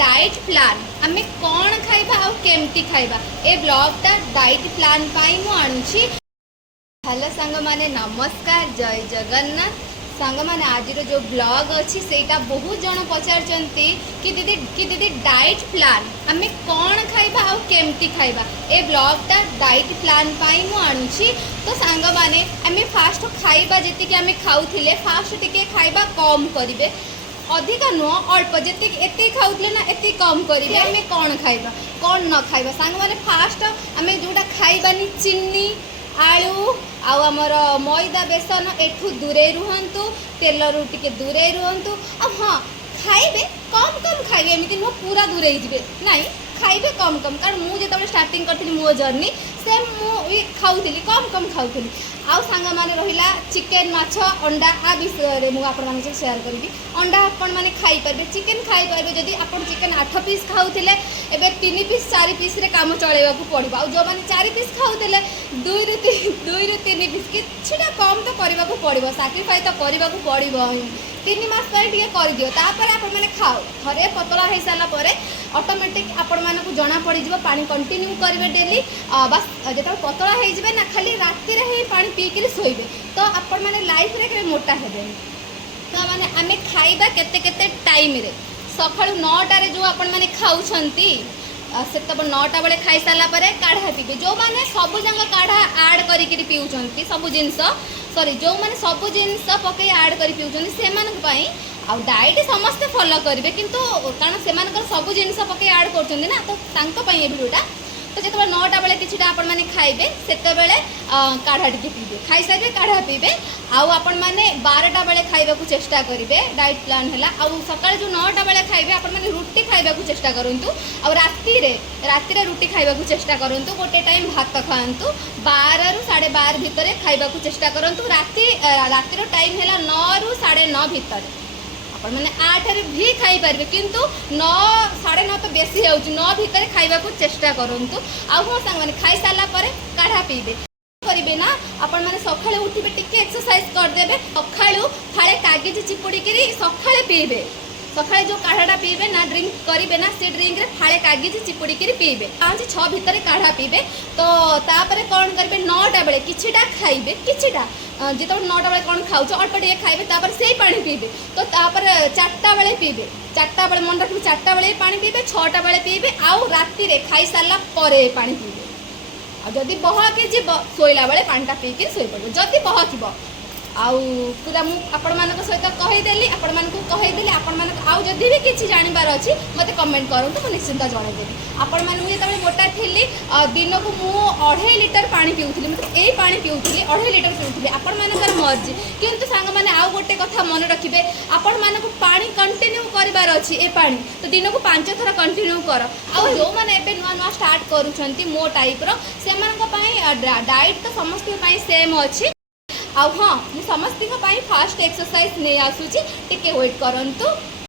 Diet plan आमे कौन खाइबा आ केमती खाइबा ए ब्लॉगटा डाइट प्लान पाई मु आणुछि। हेलो सांग माने नमस्कार, जय जगन्नाथ। सांग माने आज जो ब्लॉग अच्छी सेटा बहुत जन पचारचंती कि दीदी डाइट प्लान आमे कौन खाइबा आ केमती खाइबा ए ब्लॉगटा डाइट प्लान पाई मु आणुछि। तो सांग माने आमे फास्ट खाइबा जेति कि आमे खाउथिले फास्ट टिके खाइबा कम करिवे, अधिक नुह अल्प जी एति खाऊले ना एति कम करेंगे। आम कौन खाइबा कौन न खाइबा सांग माने फास्ट आम जोटा खाइबानी चिनी आलू आमर मैदा बेसन एठू दूरे रुहतु, तेल रू टिके दूरे रुहतु। हाँ खाइबे कम कम खाइबे, एमती नुह पूरा दूरे जी ना, खाइबे कम कम। कारण मुझे जो स्टार्टिंग करी मो जर्नी से मुझे खाऊली कम कम खाऊली। आउ सांग माने रहिला चिकेन माछ अंडा आ विषय मुझे आपण शेयर करी। अंडा आपण मैंने खाई पारे, चिकेन खाई पारे। जदि आपण चिकेन 8 पीस खाऊले एबे 3 पीस 4 पीस रे काम चलेबा पड़ो। आ जो मैंने 4 पीस खाऊले 2 ରୁ 3 पीस किछिटा कम तो करबा पड़ो, साक्रिफाइस तो करबा पड़ो। 3 मास पर टिके कर दियो, तापर आपण मैंने खाओ। थरे पतला हो सारा पर ऑटोमेटिक आपण मानकु जना पड़ जाव। पानी कंटिन्यू करेंगे डेली, बस जो पतला हो ना खाली राति रे पानी पीकर शोबे तो आपण मैंने लाइफ रे मोटा हेबे। तो माने आमे खाइबा केते केते टाइम रे सकाळु 9टा रे जो आपण माने खाउछंती से तब 9टा बेले खाई सारा पर काढ़ा पीबे। जो माने सब जंग काढ़ा ऐड करिकरी पिउछंती सब जिंस सॉरी जो माने सब जिंस पके ऐड करी पिउछंती से मानक पई आ डाइट समस्ते फॉलो करेंगे। किंतु कारण से सब जिनस पके ऐड कर ना, तो तांको पई ए वीडियोटा। तो जो 9टा बेले किछिटा आपण माने खाइबे सेते बेले काढ़ा टिके पीबे, खाई सारे काढ़ा पीबे। आउ आपण माने 12टा बेले खाइबा को चेष्टा करिवे। डाइट प्लान हैला आउ सकाळ जो 9टा बेले खाइबे आपण माने रुटी खाइबा को चेष्टा करंतु। आ राति रे रुटी खाइबा को चेष्टा करंतु। गोटे टाइम भात खाआंतु, 12 ରୁ 12:30 भितर खाइबा को चेष्टा करंतु। रातिर टाइम हैला 9 ରୁ 9:30 भितर आपण मैंने 8 रे भी खाई पारे, किंतु 9 9:30 तो बेसी हो 9 भितर खाइबा को चेष्टा करंतु। आ हो सांग माने खाई साला परे काढ़ा पीबे करिवे ना। आपण माने सखाळे उठिबे टिके एक्सरसाइज कर देबे, सखाळु फाळे कागज चिपुड़ी करी सखाळे पीबे। सकाळे जो काढ़ाटा पीबे ना ड्रिंक करेंगे ना, से ड्रिंक रे फाळे कागज चिपुड़ी करी पीबे। 5-6 भितर काढ़ा पीबे। तो तापर कौन करेंगे 9टा बेले किछिटा खाइबे, किछिटा जो 9टा बेले कौन खाऊ अल्प टे खाइबे, तापर से पानी पीबे। तो तापर 4टा बेले पीबे, 4टा बेले मन रखिबे 4टा बेले पानी पीबे, 6टा बेले पीबे। आउ राति रे खाई सारा परे पानी पीबे। आ जदि बहके जीव शोला बेले पानीटा पीके शोई पड़ो। जदि बहकिब आउ पूरा मु आपण मानक सहित कहीदेली, आपण मानक कहीदेली। आपण मानक आउ जदि भी किछि जानिबार अछि मते कमेंट करंतु, मु निश्चिंत जणैदेबी। आपण माने मु जेतबे मोटा थिली दिन को मु 2.5 लिटर पानी पिउथिली, मतलब ए पानी पिउथिली 2.5 लिटर पिउथिली। आपण मानकर मर्जी। किंतु सांग माने आउ गोटे कथा मन रखिबे, आपण मानक पानी कंटिन्यू करिबार अछि ए पानी तो दिन को 5 थरा कंटिन्यू कर। आउ जो माने एबे नुवा नुवा स्टार्ट करूछंती मो टाइप रो से मानक पई डाइट तो समस्त पई सेम अछि। हाँ मुझे समस्त फास्ट एक्सरसाइज नहीं आसूची, टिके वेट करंतु।